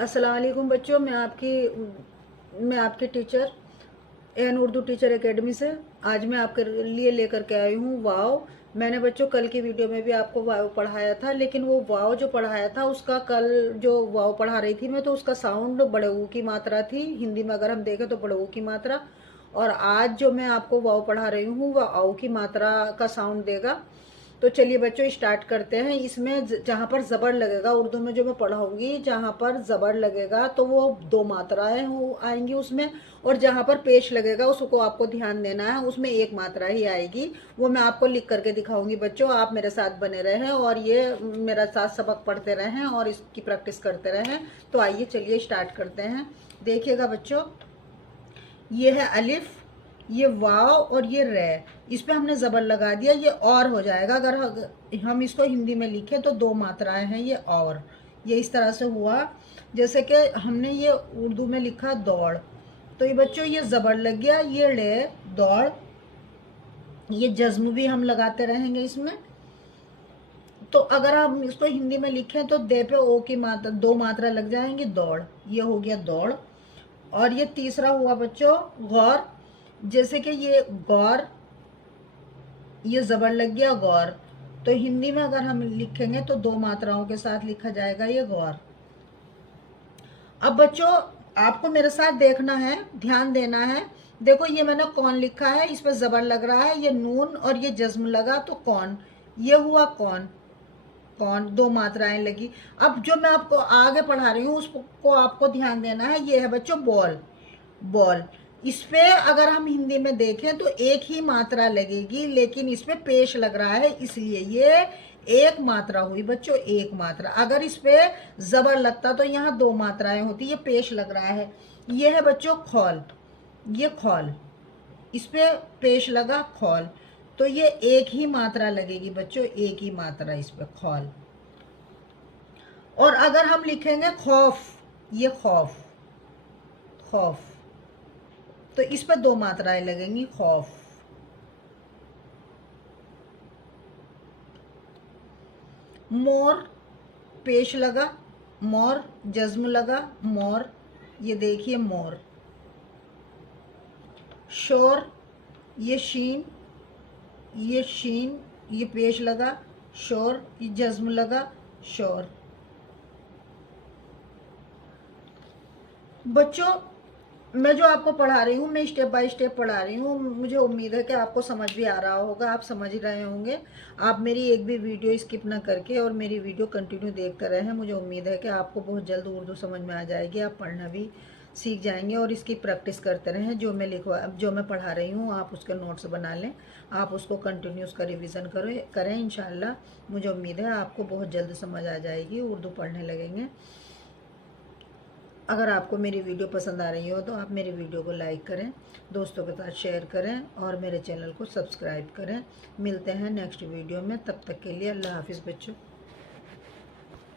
अस्सलाम वालेकुम बच्चों, मैं आपकी teacher N Urdu teacher academy से आज मैं आपके लिए लेकर के आई हूँ वाव। मैंने बच्चों कल की वीडियो में भी आपको वाव पढ़ाया था, लेकिन वो वाव जो पढ़ाया था उसका कल जो वाव पढ़ा रही थी मैं, तो उसका साउंड बड़े ऊ की मात्रा थी। हिंदी में अगर हम देखें तो बड़े ऊ की मात्रा, और आज जो मैं आपको वाव पढ़ा रही हूँ वह औ की मात्रा का साउंड देगा। तो चलिए बच्चों स्टार्ट करते हैं। इसमें जहाँ पर ज़बर लगेगा, उर्दू में जो मैं पढ़ाऊंगी जहाँ पर ज़बर लगेगा तो वो दो मात्राएं आएंगी उसमें, और जहाँ पर पेश लगेगा उसको आपको ध्यान देना है, उसमें एक मात्रा ही आएगी। वो मैं आपको लिख करके दिखाऊंगी बच्चों। आप मेरे साथ बने रहें और ये मेरा साथ सबक पढ़ते रहें और इसकी प्रैक्टिस करते रहें। तो आइए चलिए स्टार्ट करते हैं। देखिएगा बच्चों, ये है अलिफ, ये वाव और ये रे। इस पे हमने ज़बर लगा दिया, ये और हो जाएगा। अगर हम इसको हिंदी में लिखें तो दो मात्राएं हैं, ये और, ये इस तरह से हुआ। जैसे कि हमने ये उर्दू में लिखा दौड़, तो ये बच्चों ये ज़बर लग गया, ये रे दौड़। ये जज्म भी हम लगाते रहेंगे इसमें। तो अगर हम इसको हिंदी में लिखें तो दे पे ओ की मात्रा, दो मात्रा लग जाएंगी, दौड़। ये हो गया दौड़। और ये तीसरा हुआ बच्चों गौर। जैसे कि ये गौर, ये ज़बर लग गया गौर, तो हिंदी में अगर हम लिखेंगे तो दो मात्राओं के साथ लिखा जाएगा ये गौर। अब बच्चों आपको मेरे साथ देखना है, ध्यान देना है। देखो ये मैंने कौन लिखा है, इस पर ज़बर लग रहा है, ये नून और ये जज्म लगा तो कौन, ये हुआ कौन, कौन, दो मात्राएं लगी। अब जो मैं आपको आगे पढ़ा रही हूँ उसको आपको ध्यान देना है। ये है बच्चों बॉल, बॉल। इस पे अगर हम हिंदी में देखें तो एक ही मात्रा लगेगी, लेकिन इस पे पेश लग रहा है, इसलिए ये एक मात्रा हुई बच्चों, एक मात्रा। अगर इस पे ज़बर लगता तो यहाँ दो मात्राएं होती, ये पेश लग रहा है। ये है बच्चों खौल, ये खौल, इस पे पेश लगा खौल, तो ये एक ही मात्रा लगेगी बच्चों, एक ही मात्रा इस पे खौल। और अगर हम लिखेंगे खौफ, ये खौफ, खौफ, तो इस पर दो मात्राएं लगेंगी, खौफ। मोर, पेश लगा मोर, जज्म लगा मोर, ये देखिए मोर। शोर, ये शीन, ये शीन, ये पेश लगा शोर, ये जज्म लगा शोर। बच्चों मैं जो आपको पढ़ा रही हूँ, मैं स्टेप बाय स्टेप पढ़ा रही हूँ। मुझे उम्मीद है कि आपको समझ भी आ रहा होगा, आप समझ ही रहे होंगे। आप मेरी एक भी वीडियो स्किप ना करके और मेरी वीडियो कंटिन्यू देखते रहें। मुझे उम्मीद है कि आपको बहुत जल्द उर्दू समझ में आ जाएगी, आप पढ़ना भी सीख जाएंगे और इसकी प्रैक्टिस करते रहें। जो मैं पढ़ा रही हूँ आप उसके नोट्स बना लें, आप उसको कंटिन्यू उसका रिविज़न करें इंशाल्लाह। मुझे उम्मीद है आपको बहुत जल्द समझ आ जाएगी, उर्दू पढ़ने लगेंगे। अगर आपको मेरी वीडियो पसंद आ रही हो तो आप मेरी वीडियो को लाइक करें, दोस्तों के साथ शेयर करें और मेरे चैनल को सब्सक्राइब करें। मिलते हैं नेक्स्ट वीडियो में, तब तक के लिए अल्लाह हाफिज़ बच्चों।